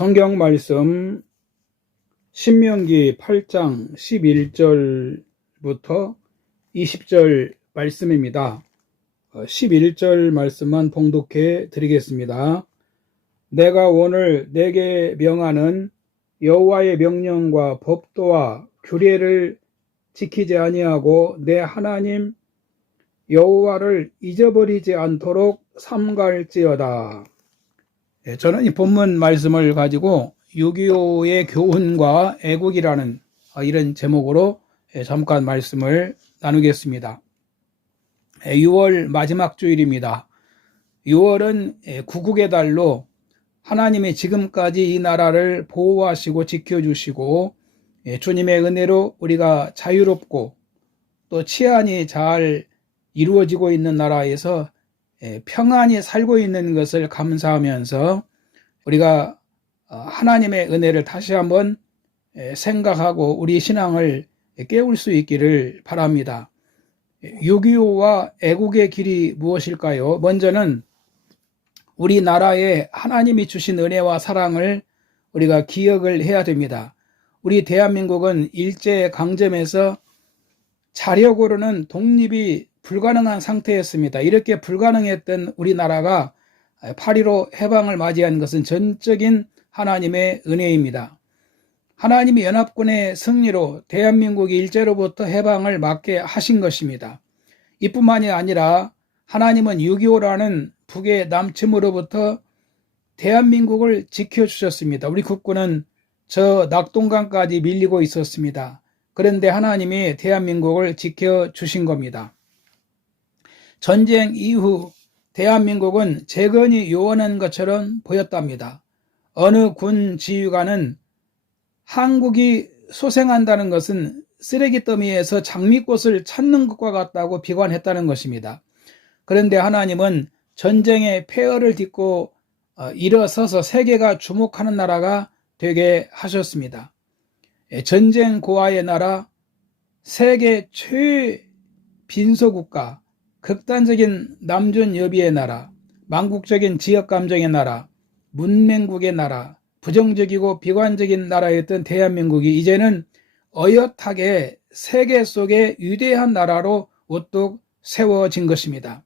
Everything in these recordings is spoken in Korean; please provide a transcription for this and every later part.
성경 말씀 신명기 8장 11절부터 20절 말씀입니다. 11절 말씀만 봉독해 드리겠습니다. 내가 오늘 내게 명하는 여호와의 명령과 법도와 규례를 지키지 아니하고 내 하나님 여호와를 잊어버리지 않도록 삼갈지어다. 저는 이 본문 말씀을 가지고 6.25의 교훈과 애국이라는 이런 제목으로 잠깐 말씀을 나누겠습니다. 6월 마지막 주일입니다. 6월은 구국의 달로 하나님이 지금까지 이 나라를 보호하시고 지켜주시고 주님의 은혜로 우리가 자유롭고 또 치안이 잘 이루어지고 있는 나라에서 평안히 살고 있는 것을 감사하면서 우리가 하나님의 은혜를 다시 한번 생각하고 우리 신앙을 깨울 수 있기를 바랍니다. 6.25와 애국의 길이 무엇일까요? 먼저는 우리나라에 하나님이 주신 은혜와 사랑을 우리가 기억을 해야 됩니다. 우리 대한민국은 일제강점에서 자력으로는 독립이 불가능한 상태였습니다. 이렇게 불가능했던 우리나라가 8.15 해방을 맞이한 것은 전적인 하나님의 은혜입니다. 하나님이 연합군의 승리로 대한민국이 일제로부터 해방을 맞게 하신 것입니다. 이뿐만이 아니라 하나님은 6.25라는 북의 남침으로부터 대한민국을 지켜주셨습니다. 우리 국군은 저 낙동강까지 밀리고 있었습니다. 그런데 하나님이 대한민국을 지켜주신 겁니다. 전쟁 이후 대한민국은 재건이 요원한 것처럼 보였답니다. 어느 군 지휘관은 한국이 소생한다는 것은 쓰레기 더미에서 장미꽃을 찾는 것과 같다고 비관했다는 것입니다. 그런데 하나님은 전쟁의 폐허를 딛고 일어서서 세계가 주목하는 나라가 되게 하셨습니다. 전쟁 고아의 나라, 세계 최빈소국가, 극단적인 남존여비의 나라, 망국적인 지역감정의 나라, 문맹국의 나라, 부정적이고 비관적인 나라였던 대한민국이 이제는 어엿하게 세계 속의 위대한 나라로 우뚝 세워진 것입니다.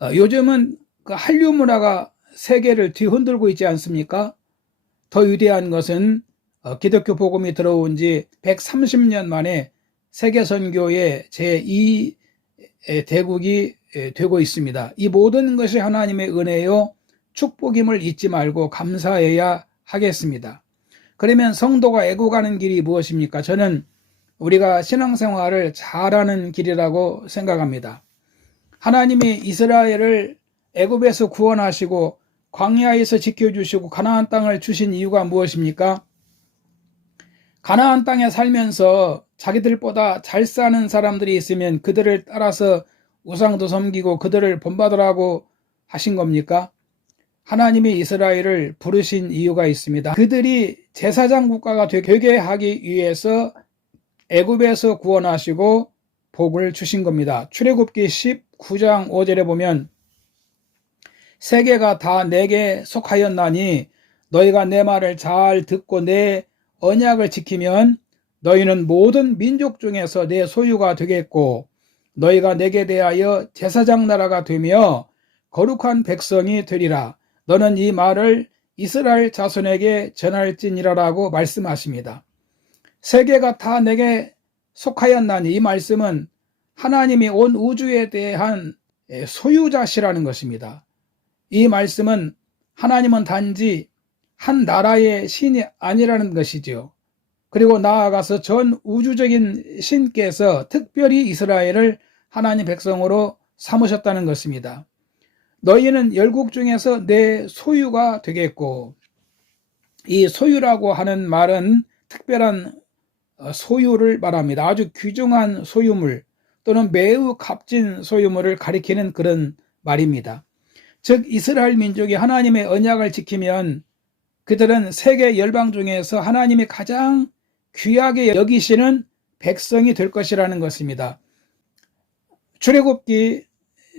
요즘은 그 한류 문화가 세계를 뒤흔들고 있지 않습니까? 더 위대한 것은 기독교 복음이 들어온 지 130년 만에 세계선교의 제2 대국이 되고 있습니다. 이 모든 것이 하나님의 은혜요 축복임을 잊지 말고 감사해야 하겠습니다. 그러면 성도가 애국하는 길이 무엇입니까? 저는 우리가 신앙생활을 잘하는 길이라고 생각합니다. 하나님이 이스라엘을 애굽에서 구원하시고 광야에서 지켜주시고 가나안 땅을 주신 이유가 무엇입니까? 가나안 땅에 살면서 자기들보다 잘 사는 사람들이 있으면 그들을 따라서 우상도 섬기고 그들을 본받으라고 하신 겁니까? 하나님이 이스라엘을 부르신 이유가 있습니다. 그들이 제사장 국가가 되게 하기 위해서 애굽에서 구원하시고 복을 주신 겁니다. 출애굽기 19장 5절에 보면 세계가 다 내게 속하였나니 너희가 내 말을 잘 듣고 내 언약을 지키면 너희는 모든 민족 중에서 내 소유가 되겠고 너희가 내게 대하여 제사장 나라가 되며 거룩한 백성이 되리라. 너는 이 말을 이스라엘 자손에게 전할지니라라고 말씀하십니다. 세계가 다 내게 속하였나니 이 말씀은 하나님이 온 우주에 대한 소유자시라는 것입니다. 이 말씀은 하나님은 단지 한 나라의 신이 아니라는 것이지요. 그리고 나아가서 전 우주적인 신께서 특별히 이스라엘을 하나님 백성으로 삼으셨다는 것입니다. 너희는 열국 중에서 내 소유가 되겠고, 이 소유라고 하는 말은 특별한 소유를 말합니다. 아주 귀중한 소유물 또는 매우 값진 소유물을 가리키는 그런 말입니다. 즉 이스라엘 민족이 하나님의 언약을 지키면 그들은 세계 열방 중에서 하나님이 가장 귀하게 여기시는 백성이 될 것이라는 것입니다. 출애굽기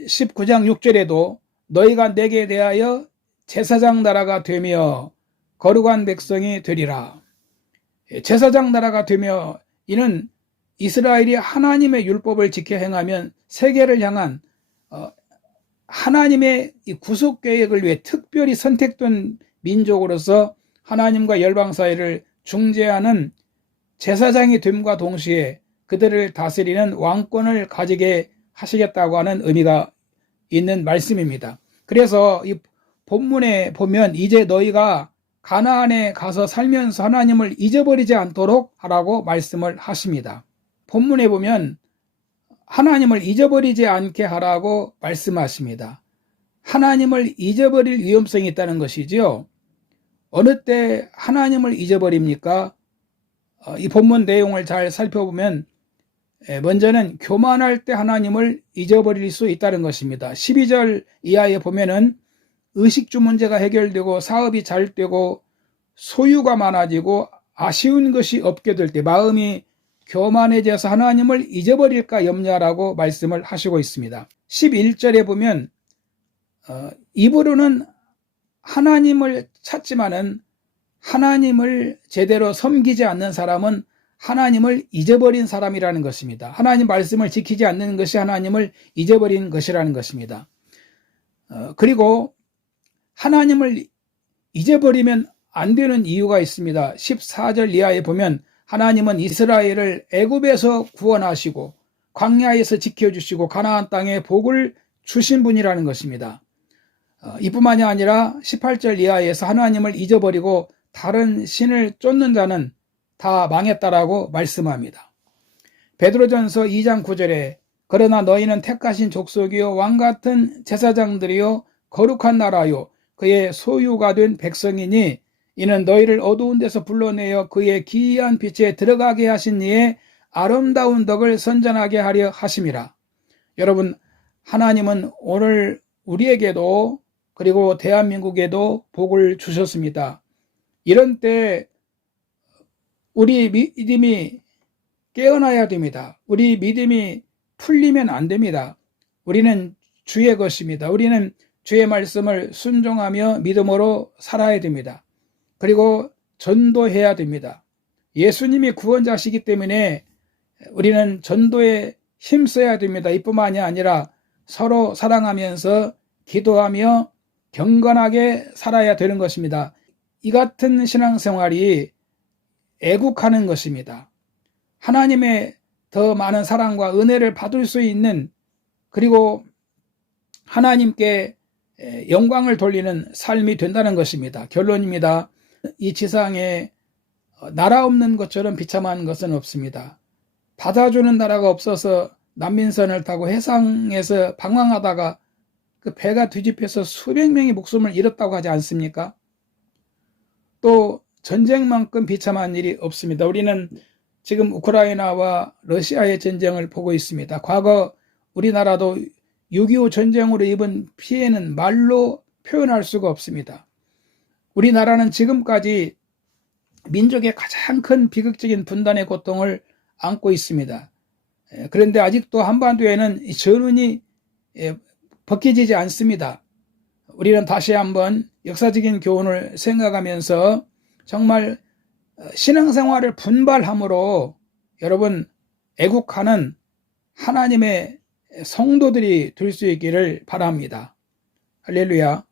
19장 6절에도 너희가 내게 대하여 제사장 나라가 되며 거룩한 백성이 되리라. 제사장 나라가 되며 이는 이스라엘이 하나님의 율법을 지켜 행하면 세계를 향한 하나님의 구속 계획을 위해 특별히 선택된 민족으로서 하나님과 열방 사이를 중재하는 제사장이 됨과 동시에 그들을 다스리는 왕권을 가지게 하시겠다고 하는 의미가 있는 말씀입니다. 그래서 이 본문에 보면 이제 너희가 가나안에 가서 살면서 하나님을 잊어버리지 않도록 하라고 말씀을 하십니다. 본문에 보면 하나님을 잊어버리지 않게 하라고 말씀하십니다. 하나님을 잊어버릴 위험성이 있다는 것이지요. 어느 때 하나님을 잊어버립니까? 이 본문 내용을 잘 살펴보면 먼저는 교만할 때 하나님을 잊어버릴 수 있다는 것입니다. 12절 이하에 보면은 의식주 문제가 해결되고 사업이 잘 되고 소유가 많아지고 아쉬운 것이 없게 될 때 마음이 교만해져서 하나님을 잊어버릴까 염려하라고 말씀을 하시고 있습니다. 11절에 보면 입으로는 하나님을 찾지만은 하나님을 제대로 섬기지 않는 사람은 하나님을 잊어버린 사람이라는 것입니다. 하나님 말씀을 지키지 않는 것이 하나님을 잊어버린 것이라는 것입니다. 그리고 하나님을 잊어버리면 안 되는 이유가 있습니다. 14절 이하에 보면 하나님은 이스라엘을 애굽에서 구원하시고 광야에서 지켜주시고 가나안 땅에 복을 주신 분이라는 것입니다. 이뿐만이 아니라 18절 이하에서 하나님을 잊어버리고 다른 신을 쫓는 자는 다 망했다라고 말씀합니다. 베드로전서 2장 9절에 그러나 너희는 택하신 족속이요 왕같은 제사장들이요 거룩한 나라요 그의 소유가 된 백성이니 이는 너희를 어두운 데서 불러내어 그의 기이한 빛에 들어가게 하신 이의 아름다운 덕을 선전하게 하려 하심이라. 여러분, 하나님은 오늘 우리에게도 그리고 대한민국에도 복을 주셨습니다. 이런 때 우리 믿음이 깨어나야 됩니다. 우리 믿음이 풀리면 안 됩니다. 우리는 주의 것입니다. 우리는 주의 말씀을 순종하며 믿음으로 살아야 됩니다. 그리고 전도해야 됩니다. 예수님이 구원자시기 때문에 우리는 전도에 힘써야 됩니다. 이뿐만이 아니라 서로 사랑하면서 기도하며 경건하게 살아야 되는 것입니다. 이 같은 신앙생활이 애국하는 것입니다. 하나님의 더 많은 사랑과 은혜를 받을 수 있는 그리고 하나님께 영광을 돌리는 삶이 된다는 것입니다. 결론입니다. 이 지상에 나라 없는 것처럼 비참한 것은 없습니다. 받아주는 나라가 없어서 난민선을 타고 해상에서 방황하다가 그 배가 뒤집혀서 수백 명이 목숨을 잃었다고 하지 않습니까? 또 전쟁만큼 비참한 일이 없습니다. 우리는 지금 우크라이나와 러시아의 전쟁을 보고 있습니다. 과거 우리나라도 6.25 전쟁으로 입은 피해는 말로 표현할 수가 없습니다. 우리나라는 지금까지 민족의 가장 큰 비극적인 분단의 고통을 안고 있습니다. 그런데 아직도 한반도에는 이 전운이 벗겨지지 않습니다. 우리는 다시 한번 역사적인 교훈을 생각하면서 정말 신앙생활을 분발함으로 여러분 애국하는 하나님의 성도들이 될 수 있기를 바랍니다. 할렐루야.